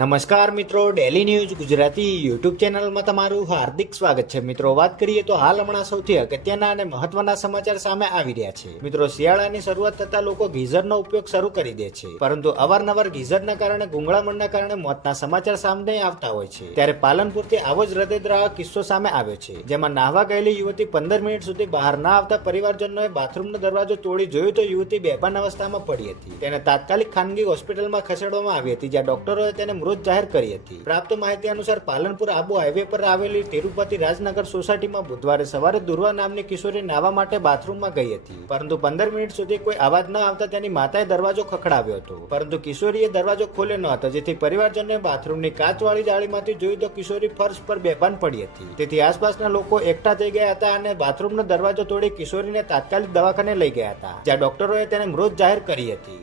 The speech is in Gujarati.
નમસ્કાર મિત્રો, ડેલી ન્યૂઝ ગુજરાતી યુટ્યુબ ચેનલમાં તમારું હાર્દિક સ્વાગત છે. મિત્રો, વાત કરીએ તો હાલ હમણાં સૌથી અગત્યના અને મહત્વના સમાચાર સામે આવી રહ્યા છે. મિત્રો, શિયાળાની શરૂઆત થતા લોકો ગીઝરનો ઉપયોગ શરૂ કરી દે છે, પરંતુ અવારનવાર ગીઝરના કારણે ગુંગળામણના કારણે મોતના સમાચાર સામે આવતા હોય છે. ત્યારે પાલનપુરથી આવો જ હૃદયદ્રાવક કિસ્સો સામે આવ્યો છે, જેમાં નાહવા ગયેલી યુવતી 15 મિનિટ સુધી બહાર ના આવતા પરિવારજનોએ બાથરૂમનો દરવાજો તોડી જોયું તો યુવતી બેભાન અવસ્થામાં પડી હતી. તેને તાત્કાલિક ખાનગી હોસ્પિટલમાં ખસેડવામાં આવી હતી, જ્યાં ડોક્ટરોએ તેને મૃત જાહેર કરી હતી. પ્રાપ્ત માહિતી અનુસાર પાલનપુર આબુ હાઈવે પર આવેલી તિરુપતિ રાજનગર સોસાયટીમાં બુધવારે સવારે દુર્વા નામની કિશોરી નાહવા માટે બાથરૂમમાં ગઈ હતી, પરંતુ 15 મિનિટ સુધી કોઈ અવાજ ન આવતા તેની માતાએ દરવાજો ખખડાવ્યો હતો, પરંતુ કિશોરીએ દરવાજો ખોલ્યો ન હતો, જેથી પરિવારજનોએ બાથરૂમની કાચવાળી જાળીમાંથી જોયું તો કિશોરી ફર્શ પર બેભાન પડી હતી. તેથી આસપાસના લોકો એકઠા થઈ ગયા હતા અને બાથરૂમનો દરવાજો તોડી કિશોરીને તાત્કાલિક દવાખાને લઈ ગયા હતા, જ્યાં ડોક્ટરોએ તેને મૃત જાહેર કરી હતી.